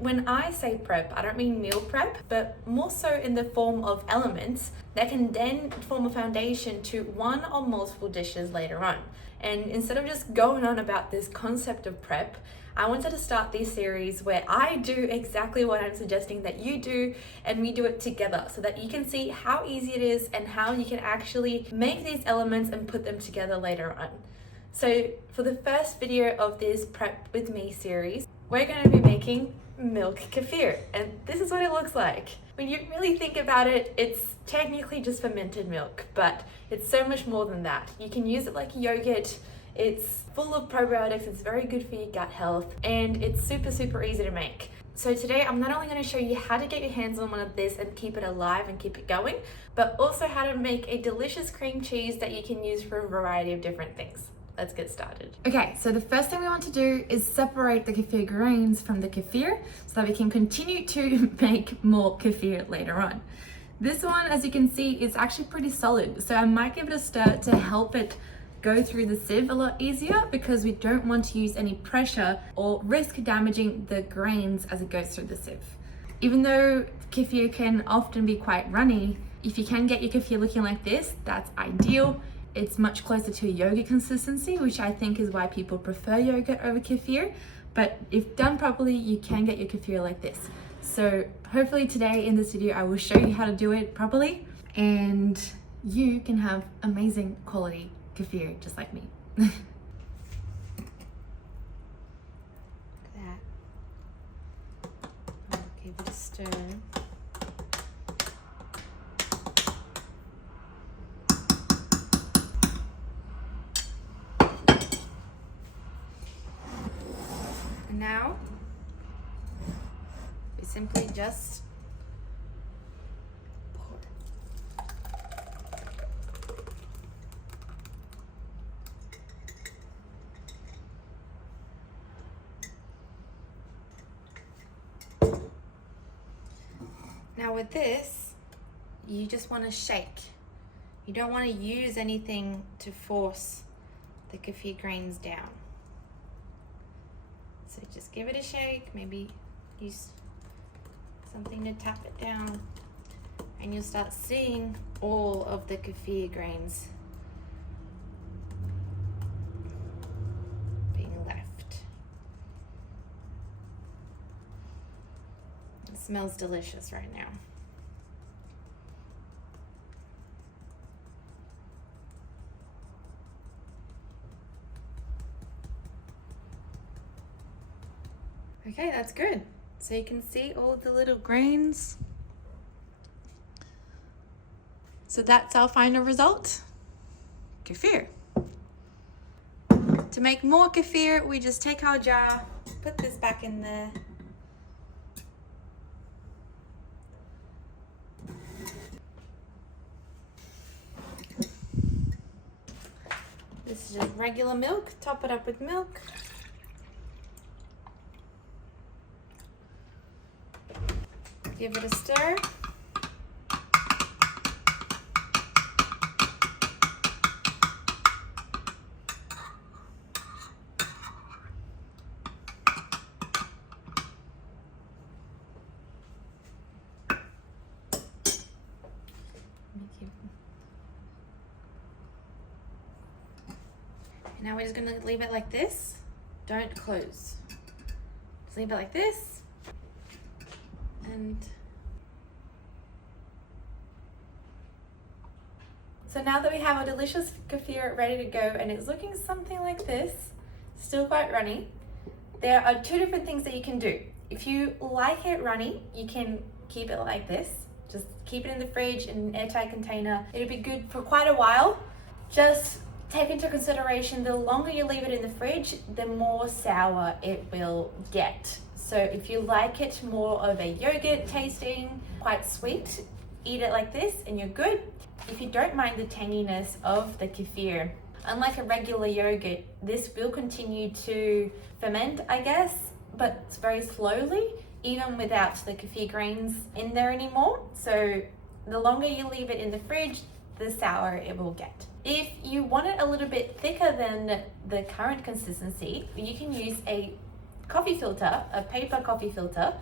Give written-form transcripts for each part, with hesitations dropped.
When I say prep, I don't mean meal prep, but more so in the form of elements that can then form a foundation to one or multiple dishes later on. And instead of just going on about this concept of prep, I wanted to start this series where I do exactly what I'm suggesting that you do, and we do it together so that you can see how easy it is and how you can actually make these elements and put them together later on. So for the first video of this Prep With Me series, we're going to be making milk kefir, and this is what it looks like. When you really think about it, it's technically just fermented milk, but it's so much more than that. You can use it like yogurt. It's full of probiotics, it's very good for your gut health, and it's super easy to make. So today I'm not only going to show you how to get your hands on one of this and keep it alive and keep it going, but also how to make a delicious cream cheese that you can use for a variety of different things. Let's get started. Okay, so the first thing we want to do is separate the kefir grains from the kefir so that we can continue to make more kefir later on. This one, as you can see, is actually pretty solid, so I might give it a stir to help it go through the sieve a lot easier, because we don't want to use any pressure or risk damaging the grains as it goes through the sieve. Even though kefir can often be quite runny, if you can get your kefir looking like this, that's ideal. It's much closer to a yogurt consistency, which I think is why people prefer yogurt over kefir. But if done properly, you can get your kefir like this. So hopefully today in this video, I will show you how to do it properly, and you can have amazing quality kefir just like me. Look at that. I'll give it a stir. And now we simply just pour. Now with this, you just want to shake. You don't want to use anything to force the kefir grains down. So just give it a shake, maybe use something to tap it down, and you'll start seeing all of the kefir grains being left. It smells delicious right now. Okay, that's good. So you can see all the little grains. So that's our final result, kefir. To make more kefir, we just take our jar, put this back in there. This is just regular milk, top it up with milk. Give it a stir. Now we're just going to leave it like this. Don't close. Just leave it like this. And so now that we have our delicious kefir ready to go, and it's looking something like this, still quite runny, there are two different things that you can do. If you like it runny, you can keep it like this. Just keep it in the fridge in an airtight container. It'll be good for quite a while. Just take into consideration, the longer you leave it in the fridge, the more sour it will get. So if you like it more of a yogurt tasting, quite sweet, eat it like this and you're good. If you don't mind the tanginess of the kefir, unlike a regular yogurt, this will continue to ferment, I guess, but it's very slowly, even without the kefir grains in there anymore. So the longer you leave it in the fridge, the sour it will get. If you want it a little bit thicker than the current consistency, you can use a coffee filter, a paper coffee filter,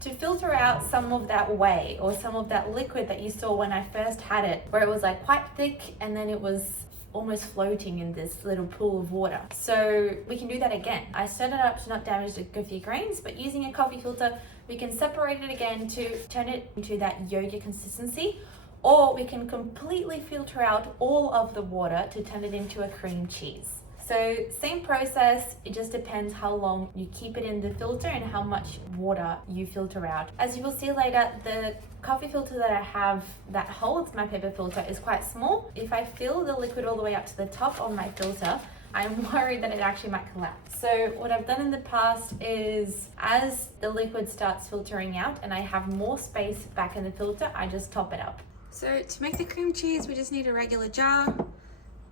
to filter out some of that whey or some of that liquid that you saw when I first had it, where it was like quite thick and then it was almost floating in this little pool of water. So we can do that again. I stirred it up to not damage the kefir grains, but using a coffee filter, we can separate it again to turn it into that yogurt consistency, or we can completely filter out all of the water to turn it into a cream cheese. So same process, it just depends how long you keep it in the filter and how much water you filter out. As you will see later, the coffee filter that I have that holds my paper filter is quite small. If I fill the liquid all the way up to the top of my filter, I'm worried that it actually might collapse. So what I've done in the past is, as the liquid starts filtering out and I have more space back in the filter, I just top it up. So to make the cream cheese, we just need a regular jar,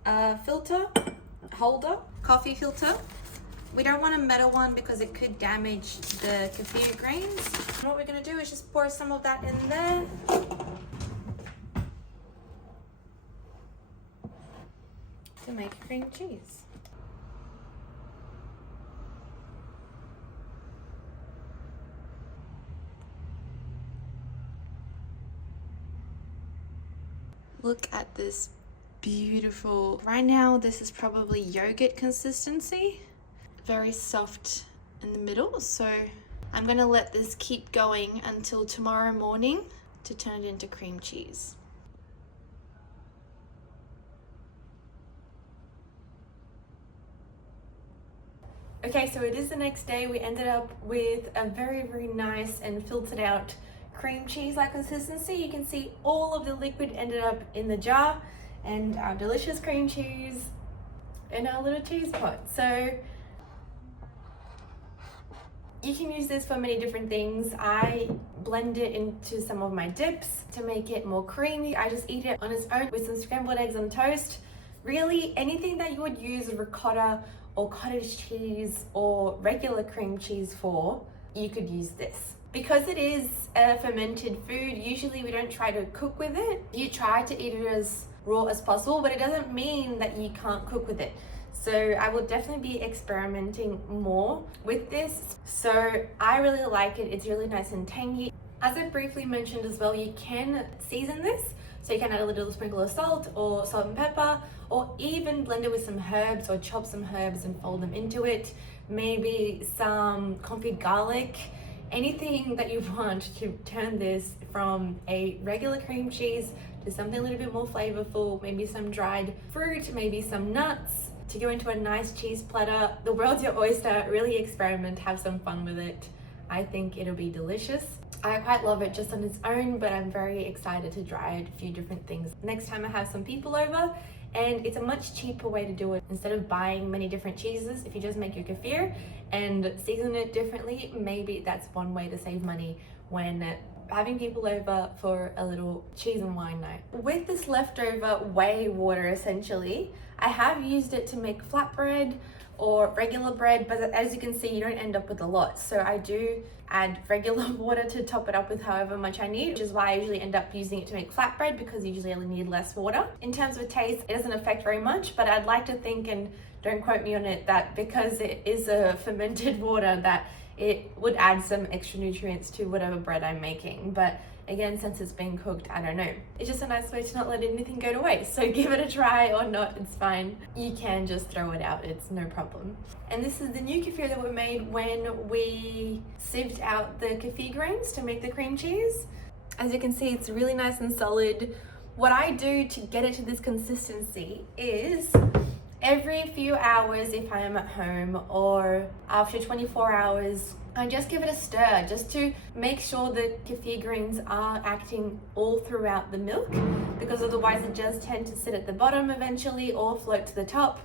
a filter, holder, coffee filter. We don't want a metal one because it could damage the kefir grains. And what we're going to do is just pour some of that in there. To make cream cheese. Look at this beautiful. Right now, this is probably yogurt consistency. Very soft in the middle. So I'm gonna let this keep going until tomorrow morning to turn it into cream cheese. Okay, so it is the next day. We ended up with a very, very nice and filtered out cream cheese-like consistency. You can see all of the liquid ended up in the jar, and our delicious cream cheese in our little cheese pot. So you can use this for many different things. I blend it into some of my dips to make it more creamy. I just eat it on its own with some scrambled eggs on toast. Really, anything that you would use ricotta or cottage cheese or regular cream cheese for, you could use this. Because it is a fermented food, usually we don't try to cook with it. You try to eat it as raw as possible, but it doesn't mean that you can't cook with it. So I will definitely be experimenting more with this. So I really like it. It's really nice and tangy. As I briefly mentioned as well, you can season this. So you can add a little sprinkle of salt or salt and pepper, or even blend it with some herbs or chop some herbs and fold them into it. Maybe some confit garlic, anything that you want to turn this from a regular cream cheese to something a little bit more flavorful, maybe some dried fruit, maybe some nuts, to go into a nice cheese platter. The world's your oyster. Really experiment, have some fun with it. I think it'll be delicious. I quite love it just on its own, but I'm very excited to try a few different things next time I have some people over. And it's a much cheaper way to do it. Instead of buying many different cheeses, if you just make your kefir and season it differently, maybe that's one way to save money when having people over for a little cheese and wine night. With this leftover whey water, essentially, I have used it to make flatbread or regular bread, but as you can see, you don't end up with a lot. So I do add regular water to top it up with however much I need, which is why I usually end up using it to make flatbread, because usually I only need less water. In terms of taste, it doesn't affect very much, but I'd like to think, and don't quote me on it, that because it is a fermented water, that it would add some extra nutrients to whatever bread I'm making. But again, since it's been cooked, I don't know. It's just a nice way to not let anything go to waste. So give it a try or not, it's fine. You can just throw it out, it's no problem. And this is the new kefir that we made when we sieved out the kefir grains to make the cream cheese. As you can see, it's really nice and solid. What I do to get it to this consistency is every few hours, if I am at home, or after 24 hours, I just give it a stir just to make sure the kefir grains are acting all throughout the milk, because otherwise it does tend to sit at the bottom eventually or float to the top.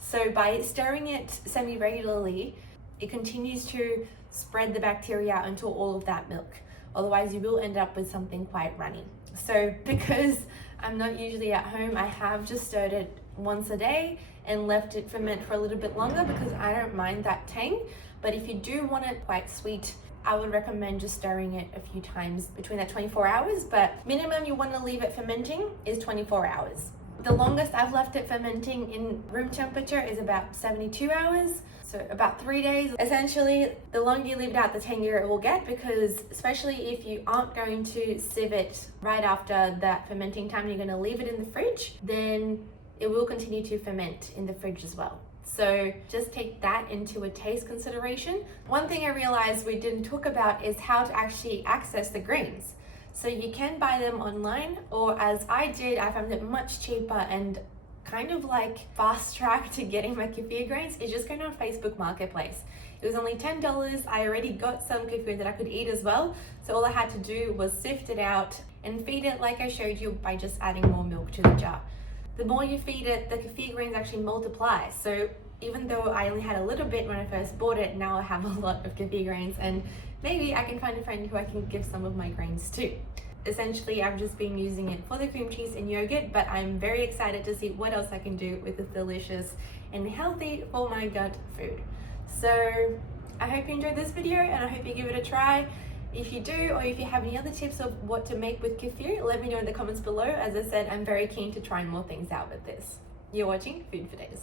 So by stirring it semi-regularly, it continues to spread the bacteria out into all of that milk. Otherwise you will end up with something quite runny. So because I'm not usually at home, I have just stirred it once a day and left it ferment for a little bit longer, because I don't mind that tang. But if you do want it quite sweet, I would recommend just stirring it a few times between that 24 hours. But minimum you want to leave it fermenting is 24 hours. The longest I've left it fermenting in room temperature is about 72 hours. So about 3 days. Essentially, the longer you leave it out, the tangier it will get, because especially if you aren't going to sieve it right after that fermenting time, you're going to leave it in the fridge, then it will continue to ferment in the fridge as well. So just take that into a taste consideration. One thing I realized we didn't talk about is how to actually access the grains. So you can buy them online, or as I did, I found it much cheaper and kind of like fast track to getting my kefir grains is just going on Facebook Marketplace. It was only $10. I already got some kefir that I could eat as well. So all I had to do was sift it out and feed it like I showed you by just adding more milk to the jar. The more you feed it, the kefir grains actually multiply. So even though I only had a little bit when I first bought it, now I have a lot of kefir grains, and maybe I can find a friend who I can give some of my grains to. Essentially, I've just been using it for the cream cheese and yogurt, but I'm very excited to see what else I can do with this delicious and healthy for my gut food. So I hope you enjoyed this video, and I hope you give it a try. If you do, or if you have any other tips of what to make with kefir, let me know in the comments below. As I said, I'm very keen to try more things out with this. You're watching Food for Days.